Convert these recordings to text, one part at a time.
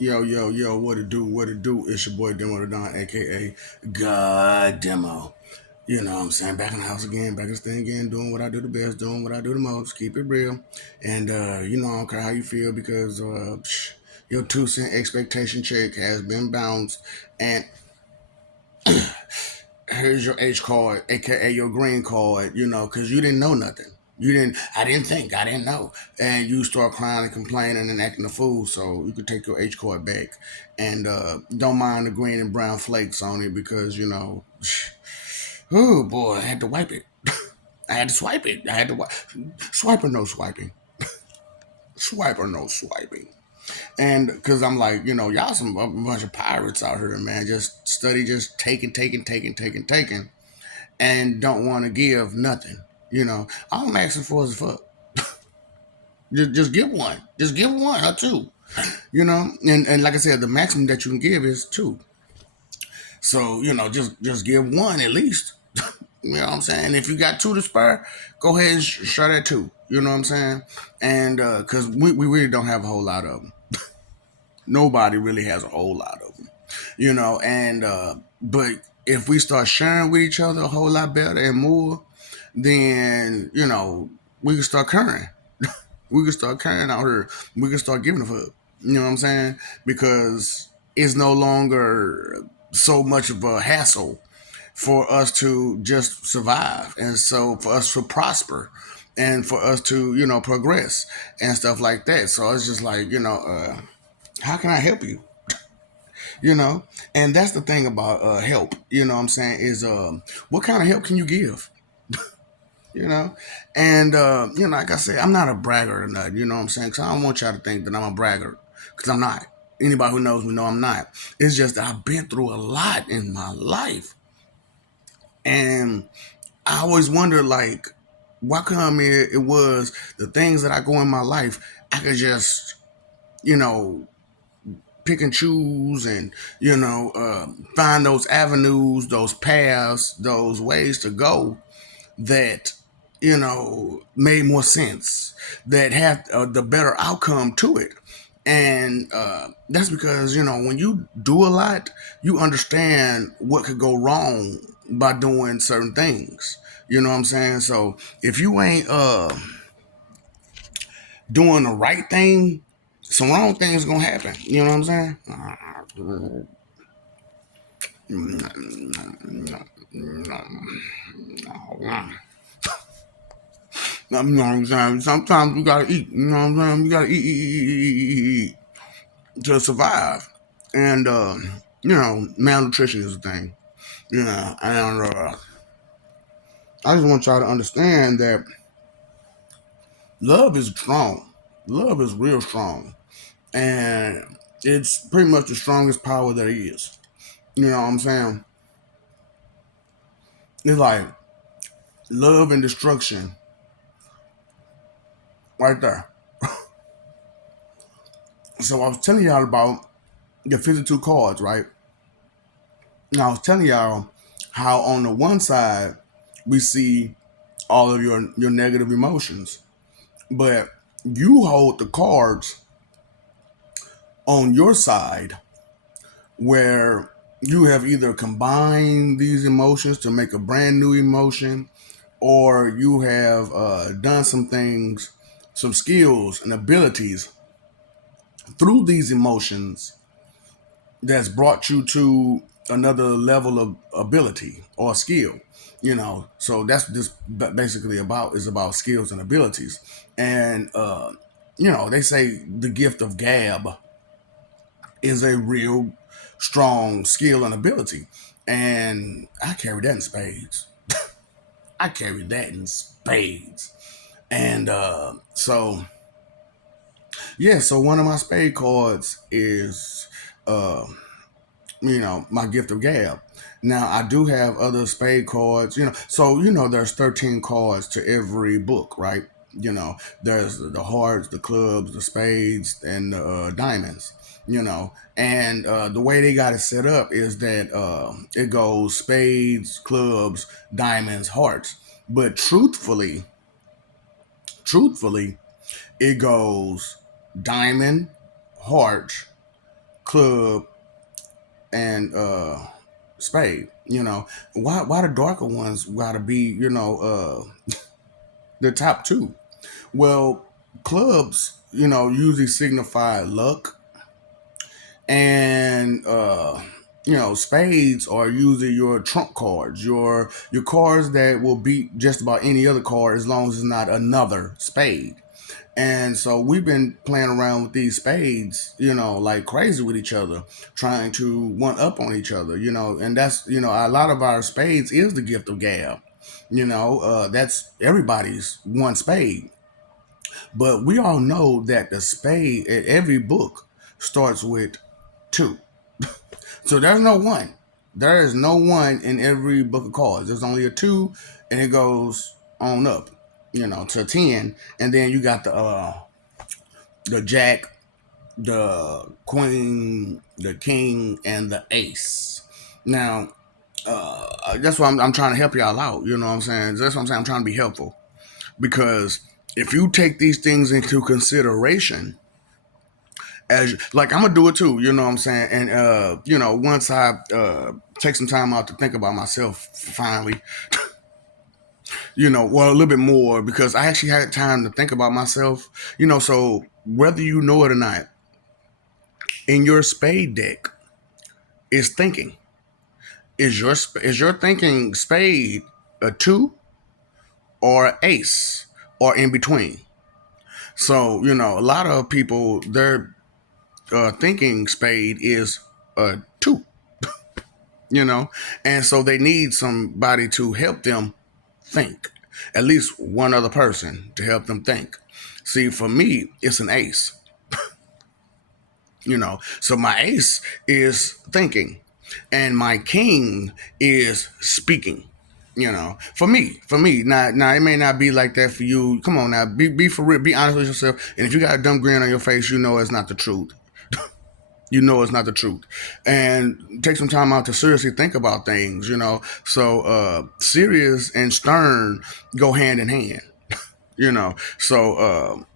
Yo, yo, yo, what it do? What it do? It's your boy Demo the Don, aka God Demo. You know what I'm saying? Back in the house again, back in the thing again, doing what I do the best, doing what I do the most, keep it real. And you know, I don't care how you feel because your 2 cent expectation check has been bounced. And here's your H card, aka your green card, you know, because you didn't know nothing. I didn't think, I didn't know. And you start crying and complaining and acting a fool, so you could take your H card back. And don't mind the green and brown flakes on it because, you know, oh boy, I had to wipe it. I had to swipe it. I had to swipe or no swiping. Swipe or no swiping. And because I'm like, you know, y'all some a bunch of pirates out here, man. Just study, just taking and don't want to give nothing. You know, all I'm asking for is fuck. Just give one. Just give one or two. You know, and like I said, the maximum that you can give is two. So you know, just give one at least. You know what I'm saying? If you got two to spare, go ahead and share that two. You know what I'm saying? And because we really don't have a whole lot of them. Nobody really has a whole lot of them. You know, and but if we start sharing with each other a whole lot better and more, then you know we can start caring. We can start caring out here. We can start giving a fuck. You know what I'm saying? Because it's no longer so much of a hassle for us to just survive, and so for us to prosper, and for us to progress and stuff like that. So it's just like how can I help you? You know, and that's the thing about help. You know what I'm saying is what kind of help can you give? You know, and like I said, I'm not a braggart or nothing. You know what I'm saying? Because I don't want y'all to think that I'm a braggart, because I'm not. Anybody who knows me know I'm not. It's just that I've been through a lot in my life, and I always wonder, like, why come it was the things that I go in my life, I could just, you know, pick and choose and, find those avenues, those paths, those ways to go that, made more sense, that had the better outcome to it. And that's because, when you do a lot, you understand what could go wrong by doing certain things. You know what I'm saying? So if you ain't doing the right thing, some wrong things gonna happen. You know what I'm saying? You know what I'm saying? Sometimes you gotta eat. You know what I'm saying? You gotta eat to survive. And malnutrition is a thing. And I just want y'all to understand that love is strong. Love is real strong, and it's pretty much the strongest power there is. You know what I'm saying? It's like love and destruction right there. So I was telling y'all about the 52 cards, right? And I was telling y'all how on the one side we see all of your negative emotions, but you hold the cards on your side where you have either combined these emotions to make a brand new emotion, or you have done some things, some skills and abilities through these emotions that's brought you to another level of ability or skill. So that's just basically about skills and abilities. And they say the gift of gab is a real strong skill and ability, and I carry that in spades. I carry that in spades. And so one of my spade cards is uh my gift of gab. Now I do have other spade cards, so there's 13 cards to every book, right? There's the hearts, the clubs, the spades, and the diamonds. And the way they got it set up is that it goes spades, clubs, diamonds, hearts. But truthfully, it goes diamond, heart, club, and spade. Why the darker ones gotta be the top two? Well, clubs usually signify luck, and spades are usually your trump cards, your cards that will beat just about any other card as long as it's not another spade. And so we've been playing around with these spades, like crazy with each other, trying to one up on each other, and that's, a lot of our spades is the gift of gab. That's everybody's one spade. But we all know that the spade in every book starts with two. So there's no one. There is no one in every book of cards. There's only a two, and it goes on up, to 10, and then you got the jack, the queen, the king, and the ace. Now, that's why I'm trying to help y'all out. You know what I'm saying? That's what I'm saying. I'm trying to be helpful because if you take these things into consideration, as like I'm gonna do it too, you know what I'm saying? And once I take some time out to think about myself finally, well, a little bit more because I actually had time to think about myself, so whether you know it or not, in your spade deck is thinking. Is your thinking spade a two or ace or in between? So, a lot of people, their thinking spade is a two, and so they need somebody to help them think, at least one other person to help them think. See, for me, it's an ace, so my ace is thinking, and my king is speaking. For me, now it may not be like that for you. Come on now, be for real, be honest with yourself. And if you got a dumb grin on your face, it's not the truth. It's not the truth. And take some time out to seriously think about things. So serious and stern go hand in hand. So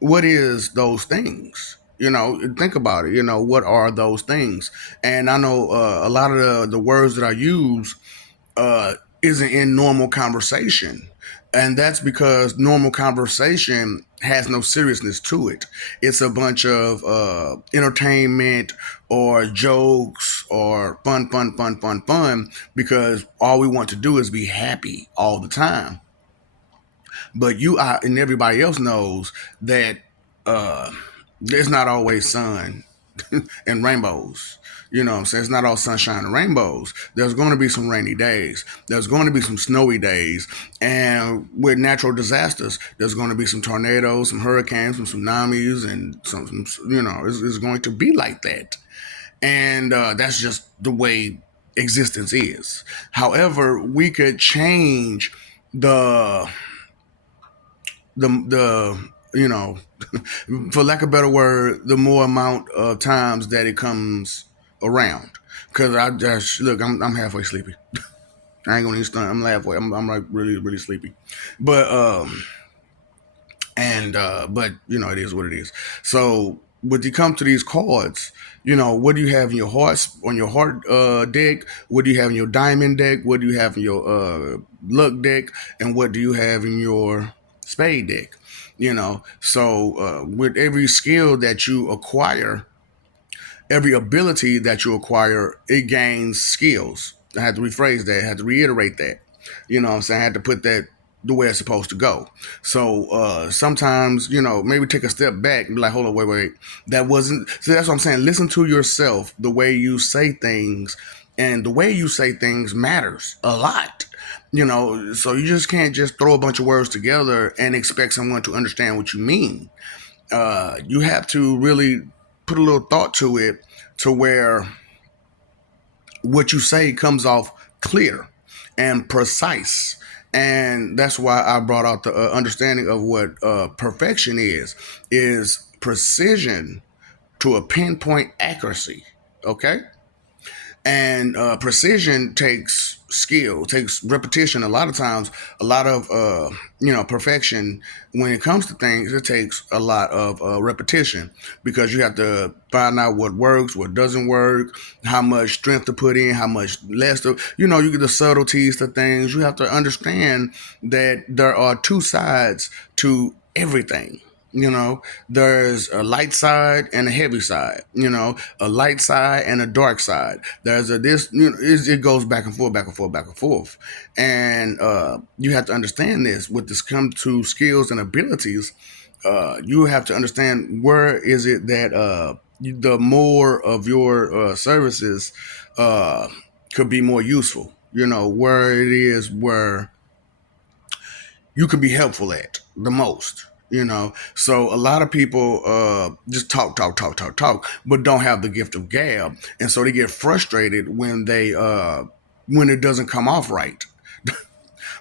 what is those things? Think about it. What are those things? And I know a lot of the words that I use isn't in normal conversation. And that's because normal conversation has no seriousness to it. It's a bunch of entertainment or jokes or fun, fun, fun, fun, fun, because all we want to do is be happy all the time. But and everybody else knows that there's not always sun and rainbows. You know what I'm saying? It's not all sunshine and rainbows. There's going to be some rainy days. There's going to be some snowy days. And with natural disasters, there's going to be some tornadoes, some hurricanes, some tsunamis, and it's going to be like that. And that's just the way existence is. However, we could change the the for lack of a better word, the more amount of times that it comes around. Because I just look, I'm halfway sleepy. I ain't gonna even stunt. I'm halfway. I'm like really really sleepy, but but it is what it is. So when you come to these cards, what do you have in your heart deck? What do you have in your diamond deck? What do you have in your luck deck? And what do you have in your spade deck? So with every skill that you acquire, every ability that you acquire, it gains skills. I had to rephrase that. I had to reiterate that. What I'm saying? I had to put that the way it's supposed to go. So sometimes, maybe take a step back and be like, hold on, wait. That wasn't. So that's what I'm saying. Listen to yourself, the way you say things, and the way you say things matters a lot. So you just can't just throw a bunch of words together and expect someone to understand what you mean. You have to really put a little thought to it to where what you say comes off clear and precise. And that's why I brought out the understanding of what perfection is precision to a pinpoint accuracy. Okay. And precision takes skill, takes repetition. A lot of times, a lot of perfection when it comes to things, it takes a lot of repetition, because you have to find out what works, what doesn't work, how much strength to put in, how much less to, you get the subtleties to things. You have to understand that there are two sides to everything. There's a light side and a heavy side. A light side and a dark side. There's a this. It goes back and forth, back and forth, back and forth, and you have to understand this. With this come to skills and abilities, you have to understand where is it that the more of your services uh, could be more useful. Where it is where you can be helpful at the most. So a lot of people just talk, talk, talk, talk, talk, but don't have the gift of gab, and so they get frustrated when it doesn't come off right.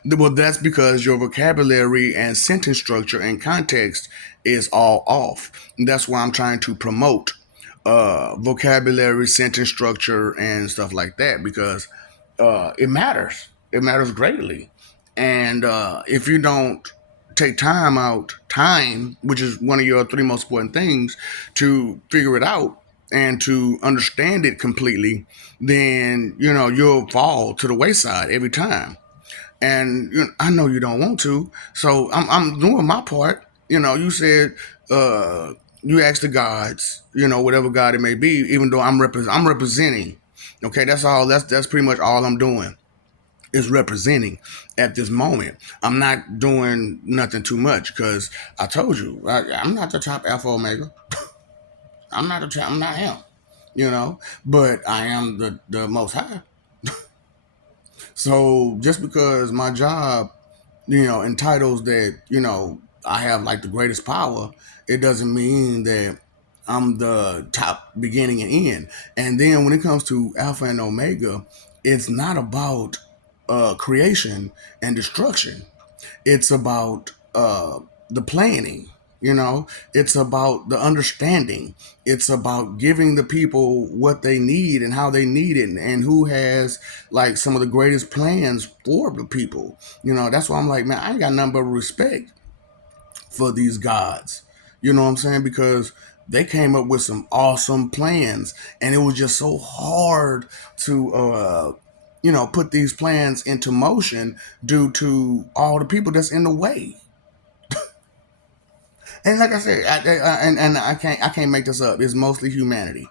Well, that's because your vocabulary and sentence structure and context is all off. And that's why I'm trying to promote vocabulary, sentence structure, and stuff like that, because it matters. It matters greatly. And if you don't take time, which is one of your three most important things, to figure it out and to understand it completely, then you'll fall to the wayside every time. And I know you don't want to, so I'm doing my part. You said you asked the gods, whatever god it may be. Even though I'm representing. Okay, that's all. That's pretty much all I'm doing is representing at this moment. I'm not doing nothing too much, because I told you I'm not the top alpha omega. I'm not the top. I'm not him. But I am the most high. So just because my job entitles that, I have like the greatest power, it doesn't mean that I'm the top beginning and end. And then when it comes to Alpha and Omega, it's not about creation and destruction. It's about the planning. It's about the understanding. It's about giving the people what they need and how they need it, and who has like some of the greatest plans for the people. That's why I'm like, man, I ain't got nothing but respect for these gods. You know what I'm saying? Because they came up with some awesome plans, and it was just so hard to put these plans into motion due to all the people that's in the way. And like I said, and I can't make this up. It's mostly humanity.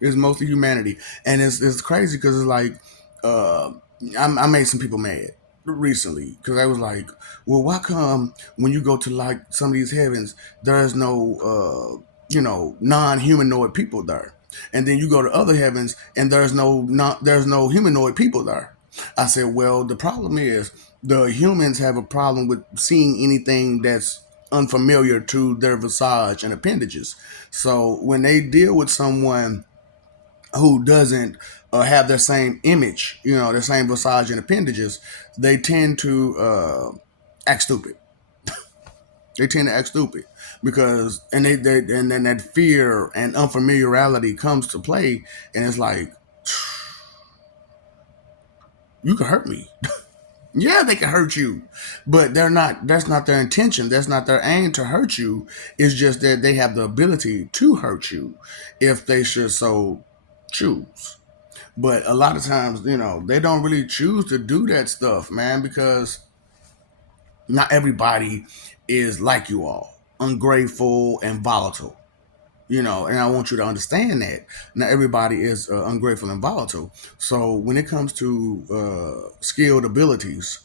It's mostly humanity, and it's crazy because it's like uh, I made some people mad recently, because I was like, well, why come when you go to like some of these heavens, there's no non-humanoid people there, and then you go to other heavens and there's no humanoid people there. I said, well, the problem is the humans have a problem with seeing anything that's unfamiliar to their visage and appendages. So when they deal with someone who doesn't have their same image, their same visage and appendages, they tend to act stupid. They tend to act stupid because, and then that fear and unfamiliarity comes to play, and it's like, you can hurt me. Yeah, they can hurt you, but they're not. That's not their intention. That's not their aim to hurt you. It's just that they have the ability to hurt you if they should so choose. But a lot of times, they don't really choose to do that stuff, man, because not everybody is like you all, ungrateful and volatile. And I want you to understand that not everybody is ungrateful and volatile. So when it comes to skilled abilities,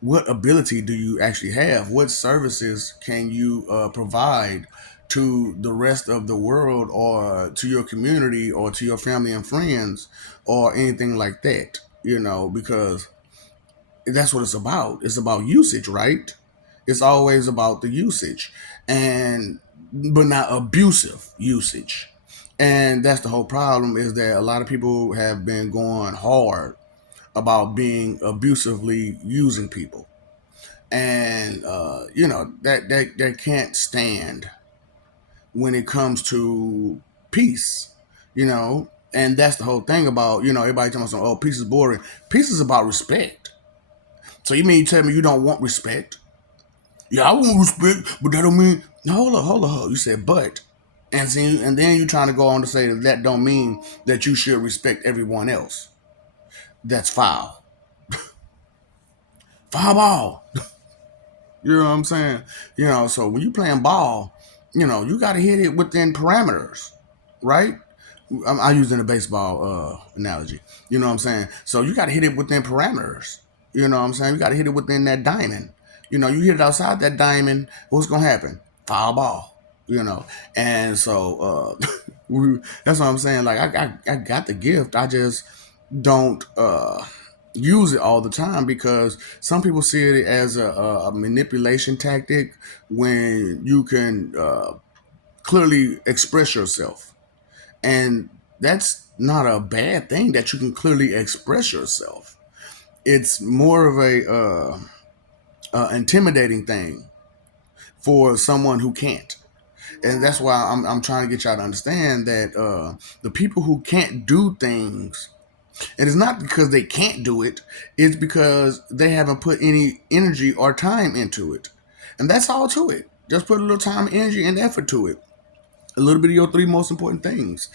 what ability do you actually have? What services can you provide to the rest of the world, or to your community, or to your family and friends, or anything like that? Because that's what it's about. It's about usage, right? It's always about the usage, and but not abusive usage. And that's the whole problem, is that a lot of people have been going hard about being abusively using people, and that can't stand when it comes to peace. And that's the whole thing about, everybody talking about some, oh, peace is boring. Peace is about respect. So you mean you tell me you don't want respect? Yeah, I want respect, but that don't mean. No, hold on. You said but, and then you trying to go on to say that that don't mean that you should respect everyone else. That's foul. Foul ball. You know what I'm saying? So when you playing ball, you got to hit it within parameters, right? I'm using a baseball analogy. You know what I'm saying? So you got to hit it within parameters. You know what I'm saying? You got to hit it within that diamond. You hit it outside that diamond, what's gonna happen? Foul ball. And so that's what I'm saying. Like I got the gift. I just don't use it all the time because some people see it as a manipulation tactic when you can clearly express yourself, and that's not a bad thing that you can clearly express yourself. It's more of a intimidating thing for someone who can't. And that's why I'm trying to get y'all to understand that the people who can't do things, and it's not because they can't do it, it's because they haven't put any energy or time into it. And that's all to it. Just put a little time, energy, and effort to it. A little bit of your three most important things,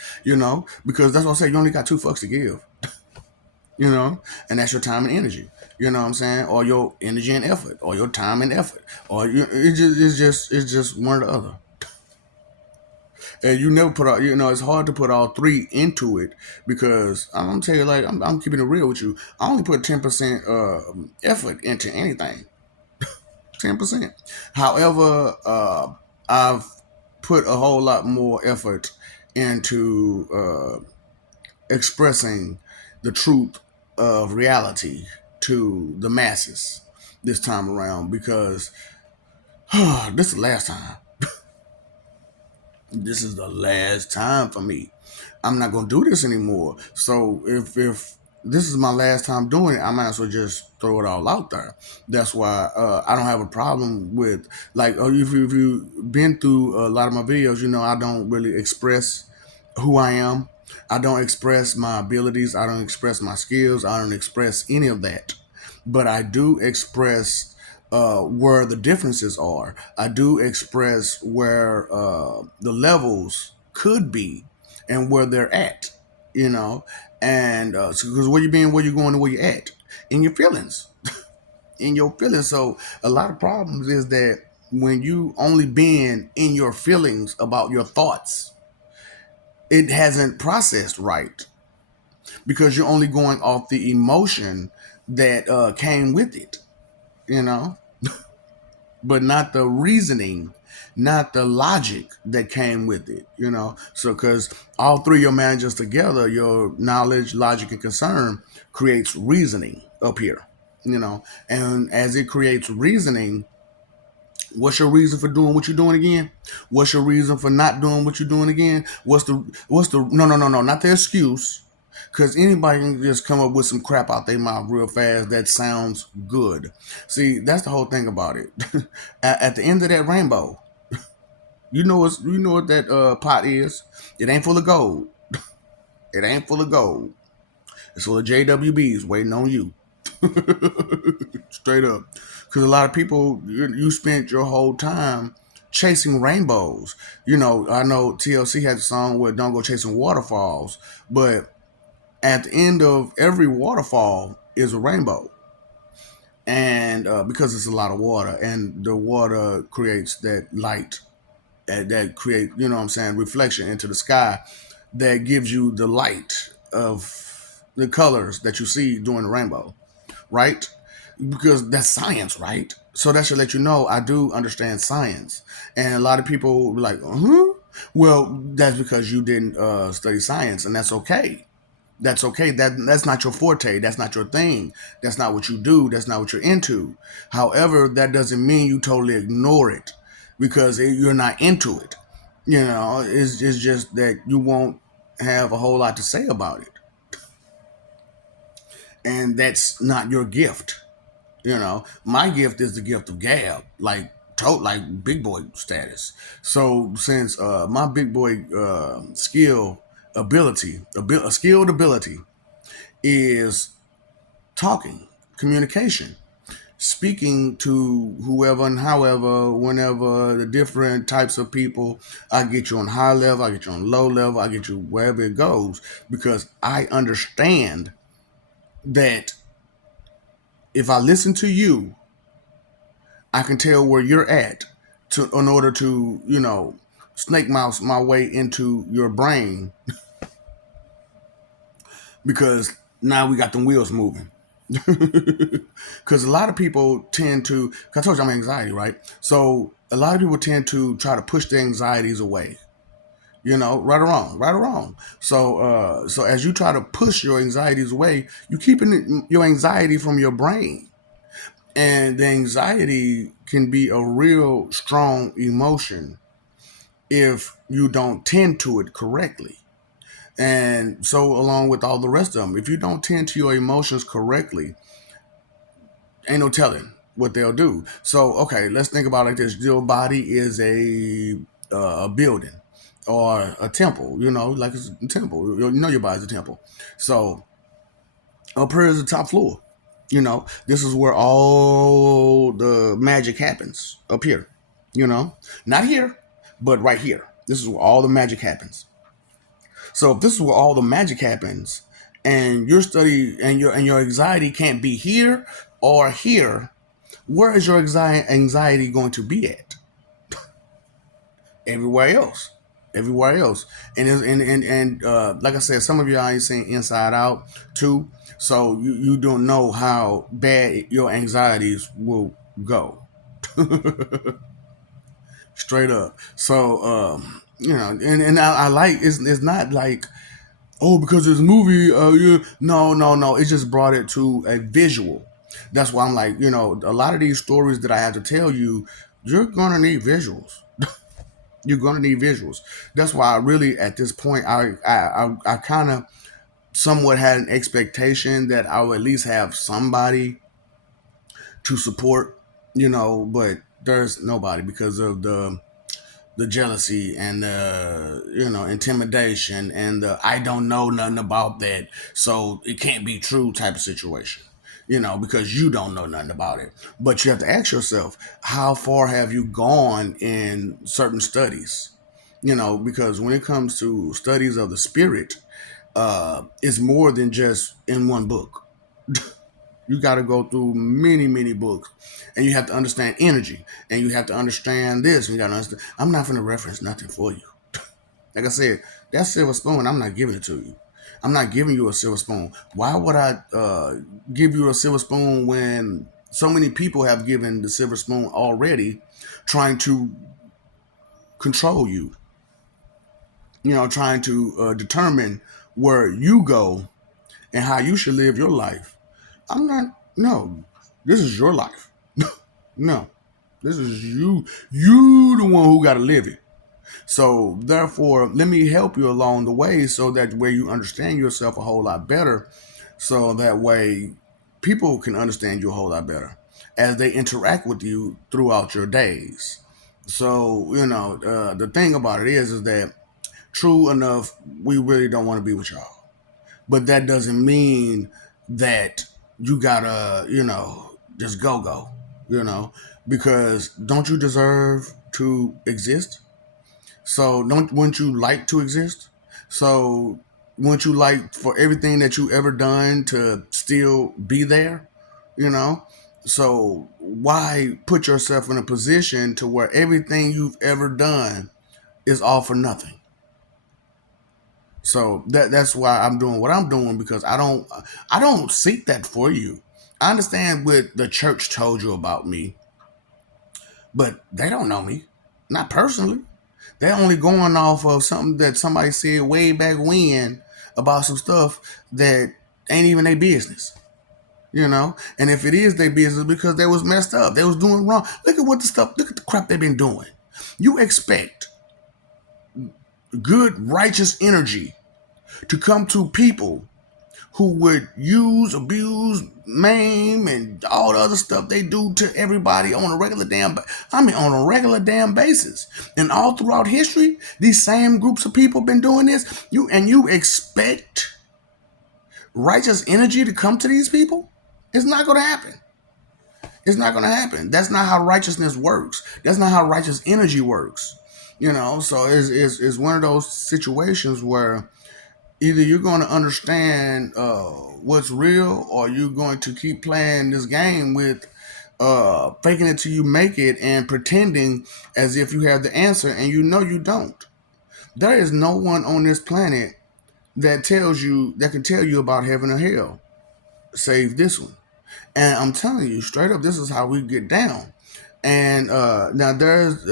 because that's what I say, you only got two fucks to give, and that's your time and energy. You know what I'm saying? Or your energy and effort, or your time and effort, or it's just one or the other. And you never put all, it's hard to put all three into it because I'm gonna tell you, like, I'm keeping it real with you. I only put 10% effort into anything. 10%. However, I've put a whole lot more effort into expressing the truth of reality to the masses this time around because this is the last time. This is the last time for me. I'm not gonna do this anymore. So if this is my last time doing it, I might as well just throw it all out there. That's why I don't have a problem with, like, if you've been through a lot of my videos, I don't really express who I am. I don't express my abilities. I don't express my skills. I don't express any of that. But I do express where the differences are. I do express where the levels could be and where they're at, you know. And because where you been, where you going, and where you at in your feelings, in your feelings. So a lot of problems is that when you only been in your feelings about your thoughts, it hasn't processed right because you're only going off the emotion that came with it, you know, but not the reasoning, not the logic that came with it, So, because all three of your managers together, your knowledge, logic, and concern creates reasoning up here, and as it creates reasoning, what's your reason for doing what you're doing again? What's your reason for not doing what you're doing again? What's the no, not the excuse. Because anybody can just come up with some crap out their mouth real fast that sounds good. See, that's the whole thing about it. At the end of that rainbow, you know what that pot is. It ain't full of gold. It ain't full of gold. It's full of JWBs waiting on you. Straight up. Because a lot of people, you spent your whole time chasing rainbows. I know TLC has a song where don't go chasing waterfalls, but at the end of every waterfall is a rainbow. And because it's a lot of water, and the water creates that light that create, what I'm saying, reflection into the sky that gives you the light of the colors that you see during the rainbow, right? Because that's science, right? So that should let you know I do understand science. And a lot of people be like, huh? Well, that's because you didn't study science, and that's okay. That's okay. That's not your forte. That's not your thing. That's not what you do. That's not what you're into. However, that doesn't mean you totally ignore it because you're not into it. It's just that you won't have a whole lot to say about it, and that's not your gift. My gift is the gift of gab, like big boy status. So since my big boy skill a skilled ability is talking, communication, speaking to whoever and however, whenever, the different types of people. I get you on high level, I get you on low level, I get you wherever it goes, because I understand that if I listen to you, I can tell where you're at in order to, snake mouse my way into your brain, because now we got them wheels moving. Because a lot of people tend to, cause I told you I'm anxiety, right? So a lot of people tend to try to push their anxieties away, right or wrong, right or wrong. So as you try to push your anxieties away, you keeping your anxiety from your brain. And the anxiety can be a real strong emotion if you don't tend to it correctly. And so, along with all the rest of them, if you don't tend to your emotions correctly, ain't no telling what they'll do. So, okay, let's think about it like this: your body is a building or a temple. Like it's a temple. Your body's a temple. So, up here is the top floor. This is where all the magic happens. Up here. Not here, but right here. This is where all the magic happens. So if this is where all the magic happens, and your study and your anxiety can't be here or here, where is your anxiety going to be at? Everywhere else. Everywhere else. And like I said, some of you are saying Inside Out too. So you don't know how bad your anxieties will go. Straight up. So and I like, it's not like, oh, because this movie, no, no, no. It just brought it to a visual. That's why I'm like, a lot of these stories that I have to tell you, you're gonna need visuals. You're gonna need visuals. That's why I really, at this point, I kind of somewhat had an expectation that I would at least have somebody to support, but there's nobody because of the jealousy and the intimidation and the I don't know nothing about that, so it can't be true type of situation. Because you don't know nothing about it. But you have to ask yourself, how far have you gone in certain studies? Because when it comes to studies of the spirit, it's more than just in one book. You got to go through many, many books, and you have to understand energy, and you have to understand this. And you got to understand. I'm not going to reference nothing for you. Like I said, that silver spoon, I'm not giving it to you. I'm not giving you a silver spoon. Why would I give you a silver spoon when so many people have given the silver spoon already, trying to control you? Trying to determine where you go and how you should live your life. I'm not. No, this is your life. No, this is you. You the one who got to live it. So therefore, let me help you along the way, so that way you understand yourself a whole lot better. So that way, people can understand you a whole lot better as they interact with you throughout your days. So the thing about it is that true enough, we really don't want to be with y'all. But that doesn't mean that you gotta, just go, you know, because don't you deserve to exist? So wouldn't you like to exist? So wouldn't you like for everything that you ever done to still be there? You know? So why put yourself in a position to where everything you've ever done is all for nothing? So that's why I'm doing what I'm doing, because I don't seek that for you. I understand what the church told you about me, but they don't know me, not personally. They're only going off of something that somebody said way back when about some stuff that ain't even their business. And if it is their business, because they was messed up, they was doing wrong. Look at the crap they've been doing. You expect good righteous energy to come to people who would use, abuse, maim, and all the other stuff they do to everybody on a regular on a regular damn basis. And all throughout history, these same groups of people been doing this. You expect righteous energy to come to these people? It's not going to happen. It's not going to happen. That's not how righteousness works. That's not how righteous energy works. So it's one of those situations where either you're going to understand what's real, or you're going to keep playing this game with faking it till you make it and pretending as if you have the answer, and you don't. There is no one on this planet that can tell you about heaven or hell, save this one. And I'm telling you straight up, this is how we get down. And now there's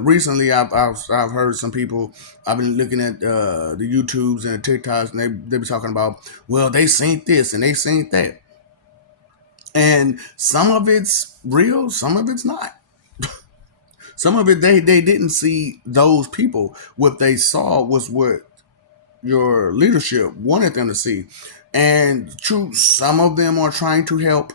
recently I've heard some people. I've been looking at the YouTubes and the TikToks, and they be talking about, well, they seen this and they seen that, and some of it's real, some of it's not. Some of it they didn't see those people. What they saw was what your leadership wanted them to see, and true, some of them are trying to help,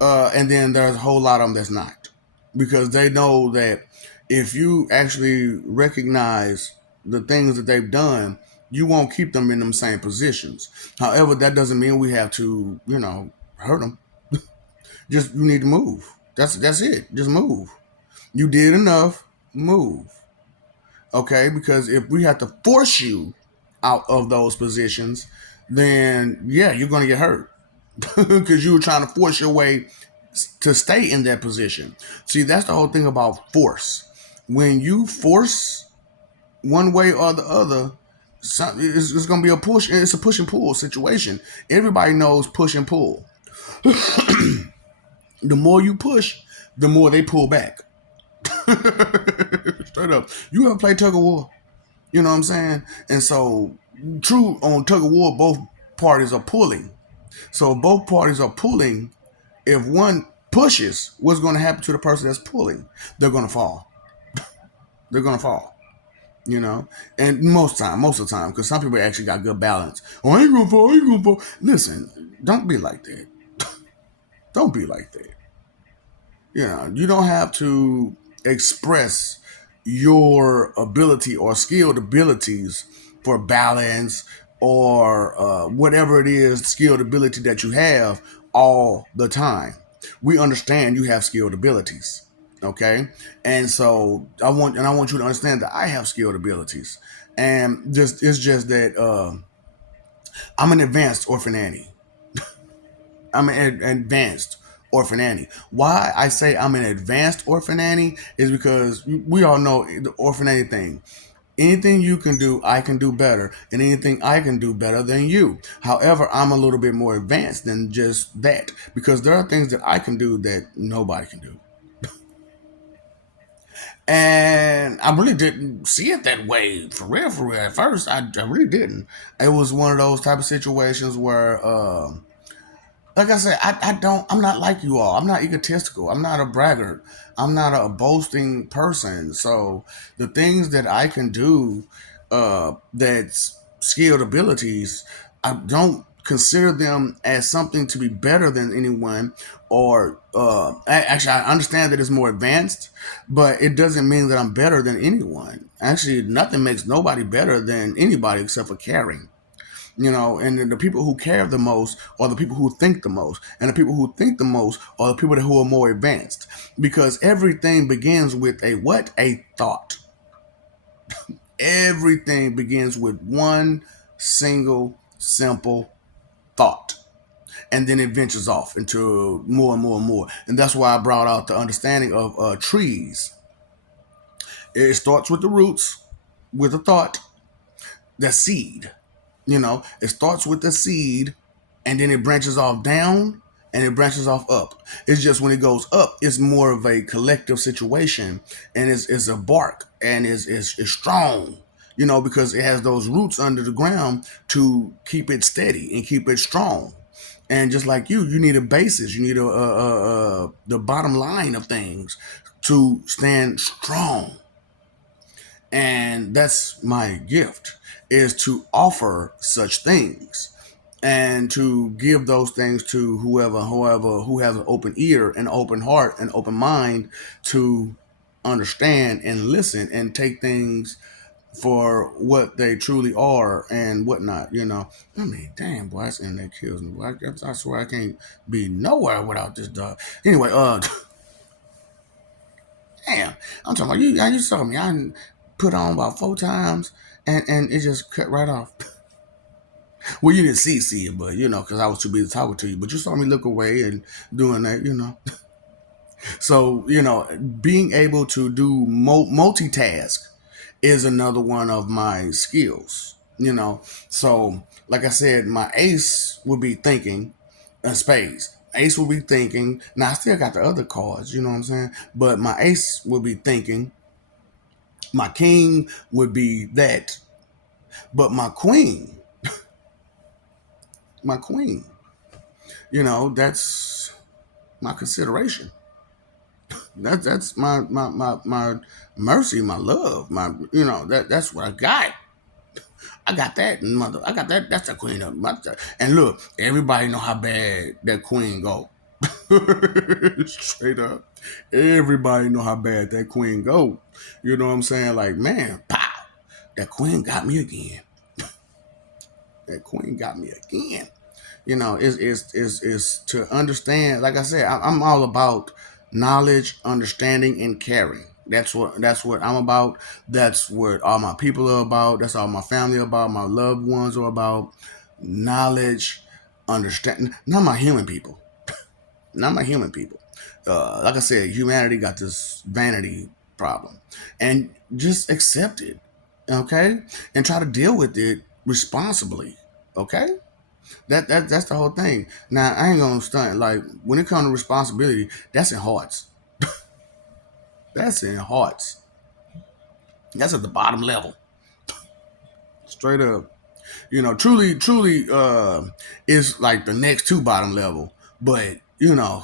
and then there's a whole lot of them that's not, because they know that if you actually recognize the things that they've done, you won't keep them in them same positions. However, that doesn't mean we have to, hurt them. Just you need to move. That's it. Just move. You did enough. Move. Okay, because if we have to force you out of those positions, then yeah, you're going to get hurt because you were trying to force your way to stay in that position. See, that's the whole thing about force. When you force one way or the other, it's going to be a push. It's a push and pull situation. Everybody knows push and pull. The more you push, the more they pull back. Straight up. You ever play tug of war? You know what I'm saying? And so, true, on tug of war, both parties are pulling. So, if both parties are pulling, if one pushes, what's going to happen to the person that's pulling? They're going to fall. They're going to fall. And most of the time, because some people actually got good balance. Oh, I ain't going to fall, I ain't going to fall. Listen, don't be like that. Don't be like that. You don't have to express your ability or skilled abilities for balance, or whatever it is, skilled ability that you have all the time. We understand you have skilled abilities. Okay. And so I want you to understand that I have skilled abilities. And it's just that I'm an advanced orphan Annie. I'm an advanced orphan Annie. Why I say I'm an advanced orphan Annie is because we all know the orphan Annie thing. Anything you can do, I can do better, and anything I can do better than you. However, I'm a little bit more advanced than just that, because there are things that I can do that nobody can do. And I really didn't see it that way, for real, for real. At first, I really didn't. It was one of those type of situations where like I said, I'm not like you all. I'm not egotistical. I'm not a braggart. I'm not a boasting person. So the things that I can do, that's skilled abilities, I don't consider them as something to be better than anyone, or actually, I understand that it's more advanced, but it doesn't mean that I'm better than anyone. Actually, nothing makes nobody better than anybody except for caring. And the people who care the most are the people who think the most, and the people who think the most are the people who are more advanced, because everything begins with a thought. Everything begins with one single simple thought, and then it ventures off into more and more and more. And that's why I brought out the understanding of trees. It starts with the roots, with a thought, the seed. It starts with the seed, and then it branches off down, and it branches off up. It's just when it goes up, it's more of a collective situation, and it's a bark, and it's strong, because it has those roots under the ground to keep it steady and keep it strong. And just like you need a basis, you need the bottom line of things to stand strong. And that's my gift, is to offer such things. and to give those things to whoever who has an open ear, an open heart, an open mind to understand and listen and take things for what they truly are and whatnot. I mean, damn, boy, that's internet kills me. Boy. I swear I can't be nowhere without this dog. Anyway, damn, I'm talking about you. You saw me. I put on about 4 times, and it just cut right off. Well, you didn't see it, but because I was too busy talking to you. But you saw me look away and doing that. So being able to do multitask is another one of my skills. So like I said, my ace would be thinking, spades. Ace will be thinking. Now I still got the other cards. You know what I'm saying? But my ace would be thinking. My king would be that. But my queen, that's my consideration. That's my mercy, my love, that's what I got. I got that mother. I got that. That's the queen of mother. And look, everybody know how bad that queen go. Straight up, everybody know how bad that queen go. You know what I'm saying? Like, man, pow, that queen got me again. That queen got me again. Is to understand. Like I said, I'm all about knowledge, understanding, and caring. That's what I'm about. That's what all my people are about. That's all my family are about. My loved ones are about. Knowledge, understanding. Not my human people. Not my human people. Like I said, humanity got this vanity problem, and just accept it, okay, and try to deal with it responsibly, okay. That's the whole thing. Now I ain't gonna stunt. Like when it comes to responsibility, that's in hearts. That's in hearts. That's at the bottom level. Straight up. Truly is like the next to bottom level. But, yeah.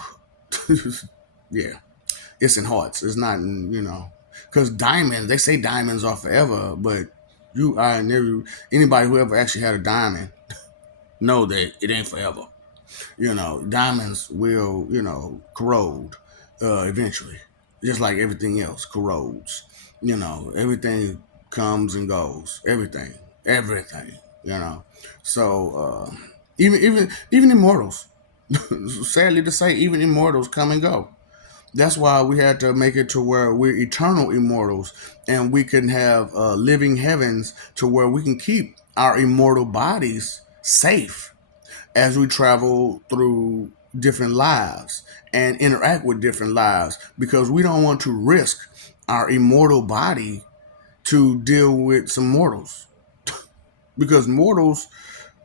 It's in hearts. It's not in. Because diamonds, they say diamonds are forever, but I never anybody who ever actually had a diamond know that it ain't forever. Diamonds will, corrode eventually, just like everything else corrodes. Everything comes and goes. Everything. You know, so even immortals. Sadly to say, even immortals come and go. That's why we had to make it to where we're eternal immortals, and we can have living heavens to where we can keep our immortal bodies safe as we travel through different lives and interact with different lives, because we don't want to risk our immortal body to deal with some mortals, because mortals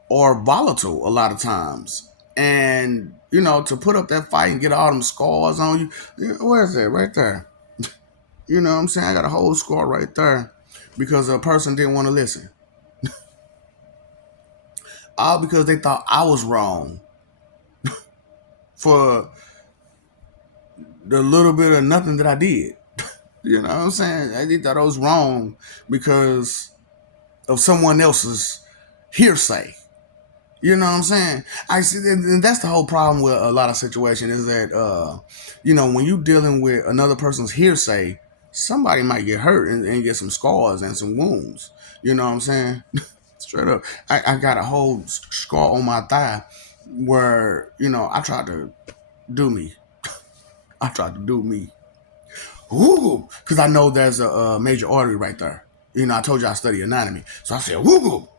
are volatile a lot of times. And to put up that fight and get all them scars on you, where's that? Right there. You know what I'm saying? I got a whole scar right there because a person didn't want to listen, all because they thought I was wrong for the little bit of nothing that I did. You know what I'm saying? They thought I was wrong because of someone else's hearsay. You know what I'm saying? I see, and that's the whole problem with a lot of situations is that, when you dealing with another person's hearsay, somebody might get hurt and get some scars and some wounds. You know what I'm saying? Straight up, I got a whole scar on my thigh where I tried to do me. I tried to do me. Woo! Because I know there's a major artery right there. I told you I study anatomy, so I said woo!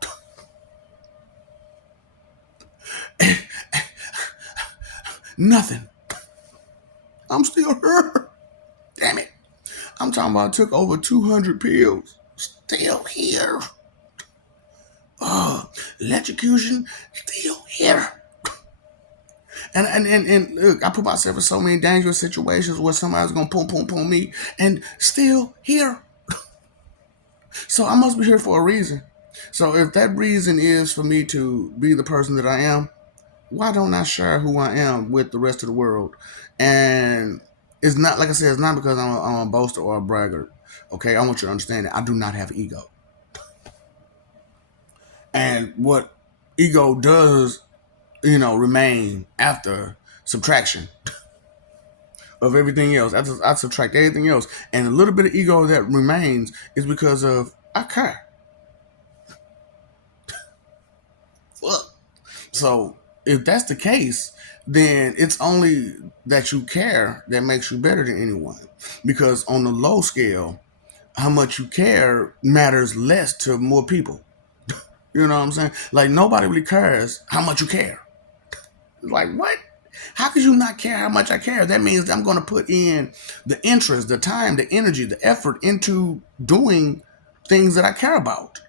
Nothing. I'm still here. Damn it. I'm talking about I took over 200 pills. Still here. Electrocution. Still here. And look, I put myself in so many dangerous situations where somebody's gonna boom me, and still here. So I must be here for a reason. So if that reason is for me to be the person that I am, why don't I share who I am with the rest of the world? And it's not, like I said, it's not because I'm a boaster or a braggart. Okay, I want you to understand that I do not have ego. And what ego does remain after subtraction of everything else. I subtract everything else, and a little bit of ego that remains is because of I care. Fuck. So if that's the case, then it's only that you care that makes you better than anyone. Because on the low scale, how much you care matters less to more people. You know what I'm saying? Like nobody really cares how much you care. Like what? How could you not care how much I care? That means I'm going to put in the interest, the time, the energy, the effort into doing things that I care about.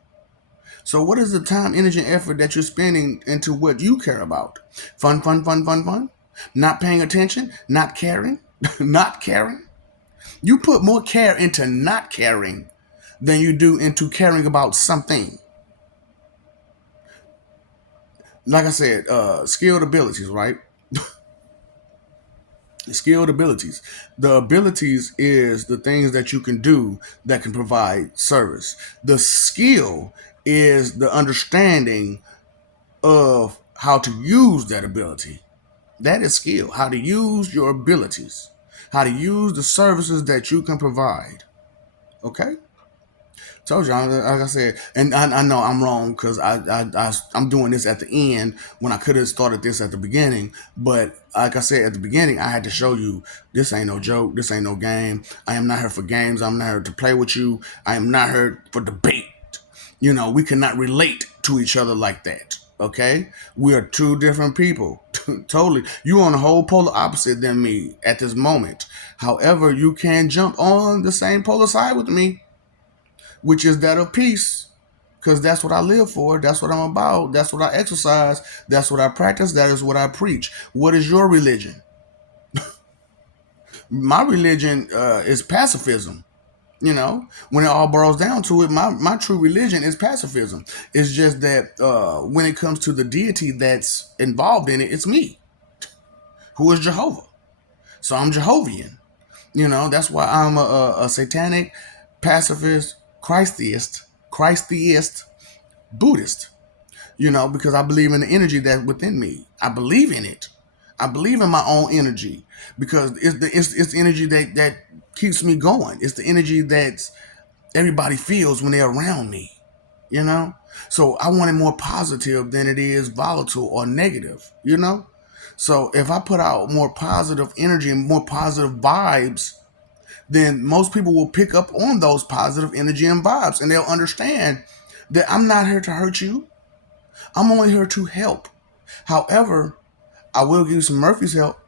So, what is the time, energy, and effort that you're spending into what you care about? Fun, fun, fun, fun, fun. Not paying attention, not caring, not caring. You put more care into not caring than you do into caring about something. Like I said, skilled abilities, right? Skilled abilities. The abilities is the things that you can do that can provide service. The skill is the understanding of how to use that ability. That is skill. How to use your abilities. How to use the services that you can provide. Okay? Told you, like I said, and I know I'm wrong because I'm doing this at the end when I could have started this at the beginning. But like I said at the beginning, I had to show you this ain't no joke, this ain't no game. I am not here for games. I'm not here to play with you. I am not here for debate. We cannot relate to each other like that. Okay, we are two different people. Totally, you on a whole polar opposite than me at this moment. However, you can jump on the same polar side with me, which is that of peace. Because that's what I live for. That's what I'm about. That's what I exercise. That's what I practice. That is what I preach. What is your religion? My religion is pacifism. When it all boils down to it, my true religion is pacifism. It's just that when it comes to the deity that's involved in it, it's me, who is Jehovah. So I'm Jehovian. That's why I'm a satanic, pacifist, Christ theist, Buddhist. Because I believe in the energy that's within me. I believe in it. I believe in my own energy because it's the energy that keeps me going. It's the energy that everybody feels when they're around me. You know, so I want it more positive than it is volatile or negative. So if I put out more positive energy and more positive vibes, then most people will pick up on those positive energy and vibes, and they'll understand that I'm not here to hurt you. I'm only here to help. However, I will give you some Murphy's help.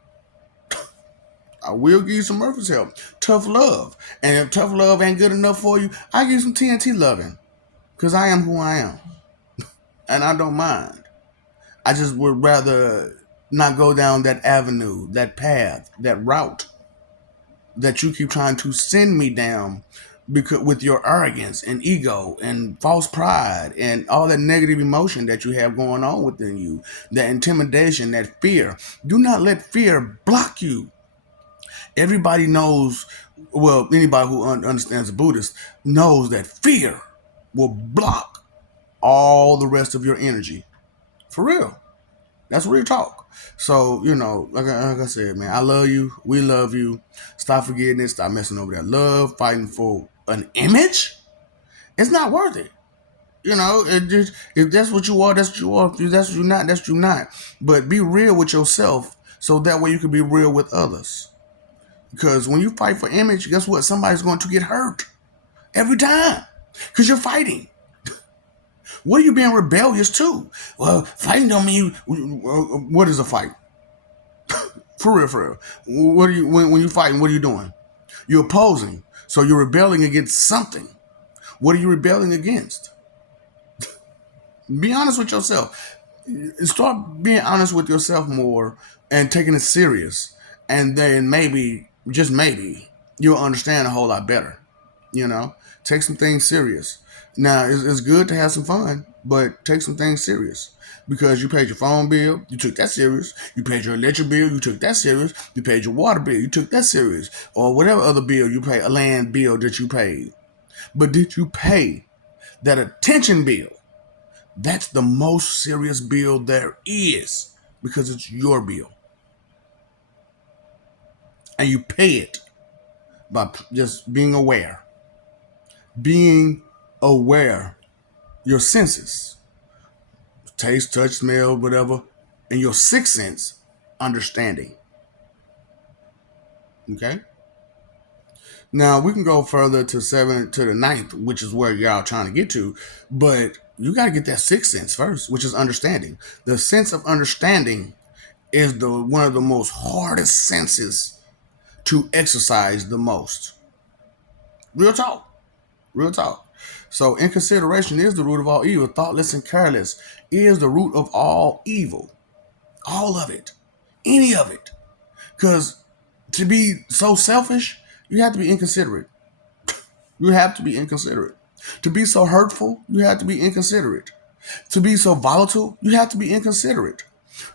I will give you some Murphy's help. Tough love. And if tough love ain't good enough for you, I give you some TNT loving. Because I am who I am. And I don't mind. I just would rather not go down that avenue, that path, that route that you keep trying to send me down because with your arrogance and ego and false pride and all that negative emotion that you have going on within you, that intimidation, that fear. Do not let fear block you. Everybody knows, well, anybody who understands the Buddhist knows that fear will block all the rest of your energy. For real. That's real talk. So, like I said, man, I love you. We love you. Stop forgetting it. Stop messing over that love, fighting for an image. It's not worth it. If that's what you are, that's what you are. If that's what you're not, that's what you're not. But be real with yourself so that way you can be real with others. Because when you fight for image, guess what? Somebody's going to get hurt every time because you're fighting. What are you being rebellious to? Well, fighting don't mean what is a fight? For real, for real. What are you when you're fighting? What are you doing? You're opposing. So you're rebelling against something. What are you rebelling against? Be honest with yourself. Start being honest with yourself more and taking it serious. And then maybe, just maybe, you'll understand a whole lot better. Take some things serious. Now, it's good to have some fun, but take some things serious. Because you paid your phone bill, you took that serious. You paid your electric bill, you took that serious. You paid your water bill, you took that serious. Or whatever other bill you pay, a land bill that you paid. But did you pay that attention bill? That's the most serious bill there is. because it's your bill. And you pay it by just being aware. Being aware. Your senses, taste, touch, smell, whatever, and your sixth sense, understanding. Okay? Now we can go further to seven to the ninth, which is where y'all trying to get to, but you got to get that sixth sense first, which is understanding. The sense of understanding is the one of the most hardest senses to exercise the most. Real talk. Real talk. So inconsideration is the root of all evil. Thoughtless and careless is the root of all evil. All of it. Any of it. Because to be so selfish, you have to be inconsiderate. You have to be inconsiderate. To be so hurtful, you have to be inconsiderate. To be so volatile, you have to be inconsiderate.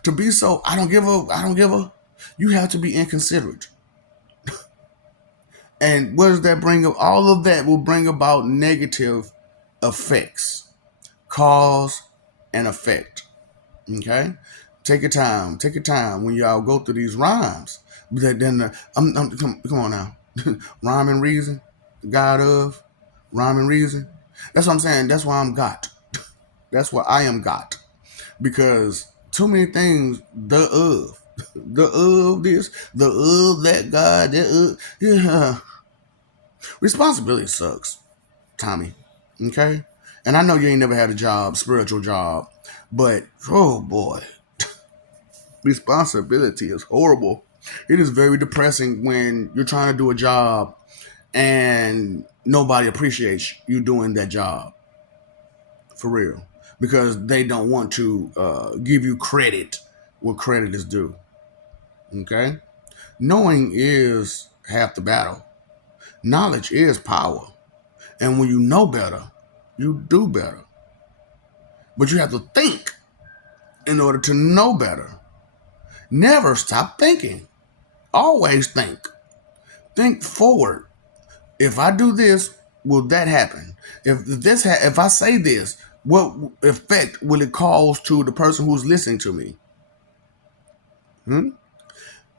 To be so I don't give a, you have to be inconsiderate. And what does that bring up? All of that will bring about negative effects, cause and effect. Okay, take your time. Take your time when y'all go through these rhymes. But then come on now, rhyme and reason, the God of rhyme and reason. That's what I'm saying. That's why I'm got. That's why I am got, because too many things. The of, the of this, the of that. God, that yeah. Responsibility sucks, Tommy. Okay, and I know you ain't never had a job, spiritual job, but oh boy, responsibility is horrible. It is very depressing when you're trying to do a job and nobody appreciates you doing that job. For real. Because they don't want to give you credit where credit is due. Okay? Knowing is half the battle. Knowledge is power. And when you know better, you do better. But you have to think in order to know better. Never stop thinking. Always think. Think forward. If I do this, will that happen? If I say this, what effect will it cause to the person who's listening to me? Hmm?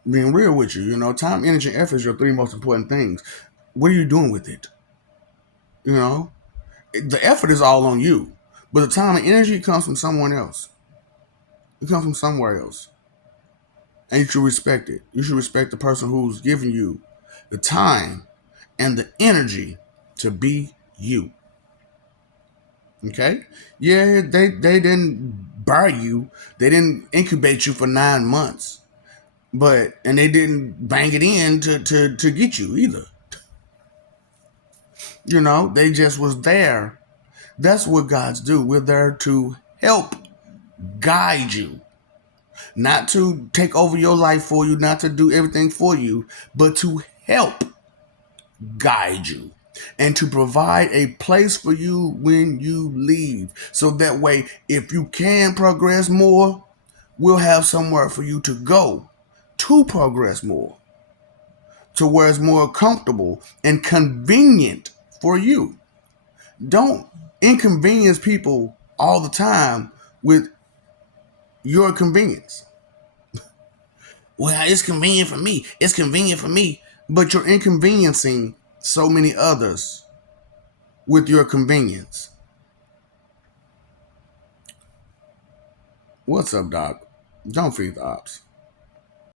Being real with you, time, energy, and effort is your three most important things. What are you doing with it? You know, the effort is all on you, but the time and energy comes from someone else. It comes from somewhere else, and you should respect it. You should respect the person who's giving you the time and the energy to be you. Okay? Yeah, they didn't bury you. They didn't incubate you for 9 months. And they didn't bang it in to get you either. They just was there. That's what God's do. We're there to help guide you. Not to take over your life for you, not to do everything for you, but to help guide you and to provide a place for you when you leave. So that way, if you can progress more, we'll have somewhere for you to go to progress more, to where it's more comfortable and convenient for you. Don't inconvenience people all the time with your convenience. Well, it's convenient for me. It's convenient for me. But you're inconveniencing so many others with your convenience. What's up, Doc? Don't feed the ops.